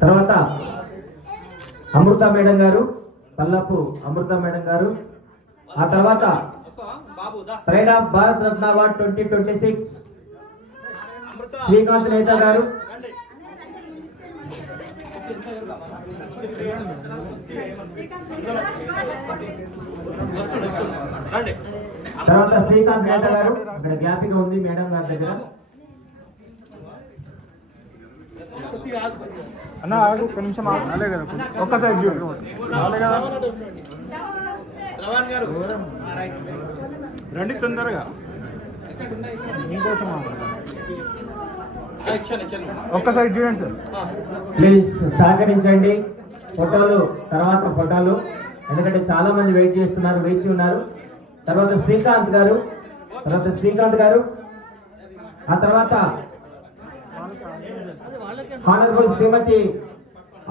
తర్వాత అమృత మేడం గారు, పల్లపు అమృత మేడం గారు. ఆ తర్వాత pride of Bharat Ratna award 2026 Srikanth నేత గారు. తర్వాత శ్రీకాంత్ నేత గారు ఇక్కడ జ్ఞాపిక ఉంది మేడం గారి దగ్గర. అన్న ఆగు ఒక నిమిషం రాలే కదా, ఒక్కసారి చూడు రాలే కదా, రండి తొందరగా. ఒక్కసారి చూడండి సార్, ప్లీజ్ సహకరించండి. ఫోటోలు తర్వాత ఫోటోలు, ఎందుకంటే చాలా మంది వెయిట్ చేస్తున్నారు, వేచి ఉన్నారు. తర్వాత శ్రీకాంత్ గారు, ఆ తర్వాత హానరబుల్ శ్రీమతి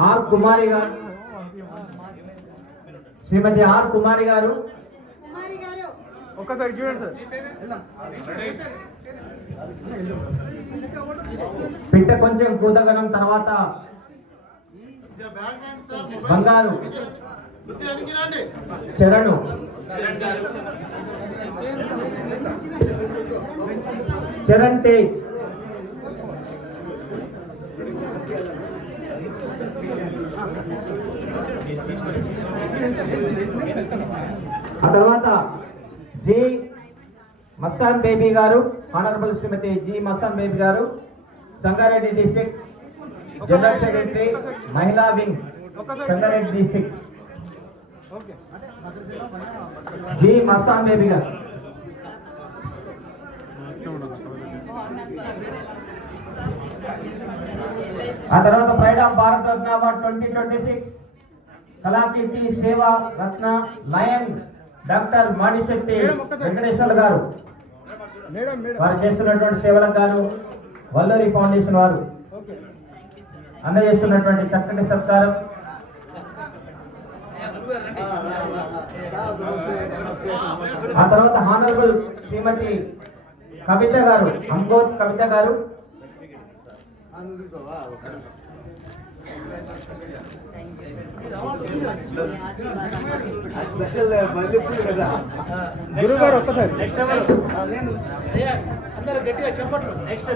ఆర్ కుమారి గారు. ఒక్కసారి చూడండి సార్. పిట్ట కొంచెం కూతగనం. తర్వాత బంగారు చరణ్ తేజ్. ఆ తర్వాత జి మస్తాన్ బేబీ గారు, ఆనరబుల్ శ్రీమతి జి మస్తాన్ బేబీ గారు, సంగారెడ్డి డిస్ట్రిక్ట్ జనరల్ సెక్రటరీ, మహిళా wing, Sangareddy district. G Mastan baby గారు. ఆ తర్వాత pride of Bharat Ratna award 2026 కళాకీర్తి సేవా రత్న లయన్ డాక్టర్ మాణిశెట్టి వెంకటేశ్వర గారు. వారు చేస్తున్నటువంటి సేవలకు గాను వల్లూరి ఫౌండేషన్ వారు అందజేస్తున్నటువంటి చక్కటి సత్కారం. ఆ తర్వాత హానరబుల్ శ్రీమతి కవిత గారు, అంగోత్ కవిత గారు. గురువు గారు ఒక్కసారి అందరూ గట్టిగా చెప్పట్లు. నెక్స్ట్